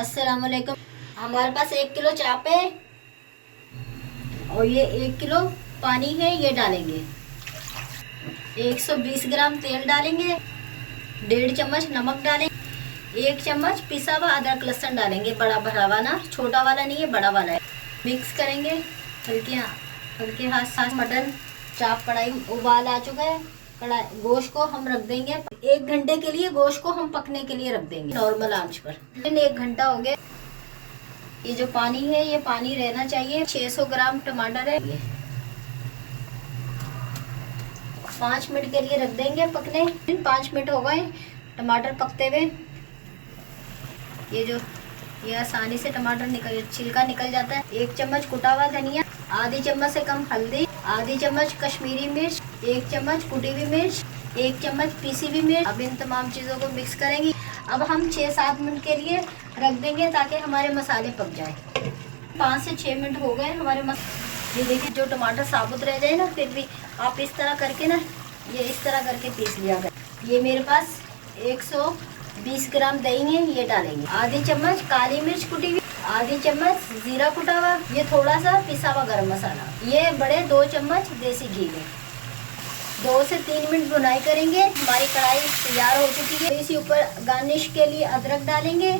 अस्सलाम वालेकुम। हमारे पास 1 किलो चाप है और ये 1 किलो पानी है, ये डालेंगे। 120 ग्राम तेल डालेंगे। 1.5 चम्मच नमक डालेंगे। 1 चम्मच पिसा हुआ अदरक लहसुन डालेंगे, बड़ा भरा वाला, छोटा वाला नहीं है, बड़ा वाला है। मिक्स करेंगे हल्के हाथ साथ। मटन चाप कढ़ाई उबाल आ चुका है। कढ़ाई गोश्त को हम रख देंगे 1 घंटे के लिए। गोश्त को हम पकने के लिए रख देंगे नॉर्मल आंच पर। 1 घंटा हो गया। ये जो पानी है ये पानी रहना चाहिए। 600 ग्राम टमाटर है, ये 5 मिनट के लिए रख देंगे पकने। 5 मिनट हो गए टमाटर पकते हुए। ये आसानी से टमाटर छिलका निकल जाता है। 1 चम्मच कुटा हुआ धनिया, आधी चम्मच से कम हल्दी, आधी चम्मच कश्मीरी मिर्च, 1 चम्मच कुटी हुई मिर्च, 1 चम्मच पीसी हुई मिर्च। अब इन तमाम चीज़ों को मिक्स करेंगे। अब हम 6-7 मिनट के लिए रख देंगे ताकि हमारे मसाले पक जाए। 5 से 6 मिनट हो गए हमारे ये देखिए, जो टमाटर साबुत रह जाए ना, फिर भी आप इस तरह करके ना, ये इस तरह करके पीस लिया करें। ये मेरे पास 120 ग्राम दही है, ये डालेंगे। आधी चम्मच काली मिर्च कुटी हुई, आधी चम्मच जीरा कुटा हुआ, ये थोड़ा सा पिसा हुआ गरम मसाला, ये बड़े 2 चम्मच देसी घी में। 2 से 3 मिनट भुनाई करेंगे। हमारी कढ़ाई तैयार हो चुकी है। इसी ऊपर गार्निश के लिए अदरक डालेंगे,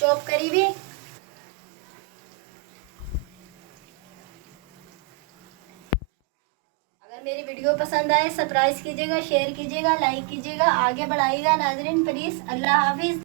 चॉप करी हुई। अगर मेरी वीडियो पसंद आए, सब्सक्राइब कीजिएगा, शेयर कीजिएगा, लाइक कीजिएगा, आगे बढ़ाइएगा नाजरीन प्लीज। अल्लाह हाफिज।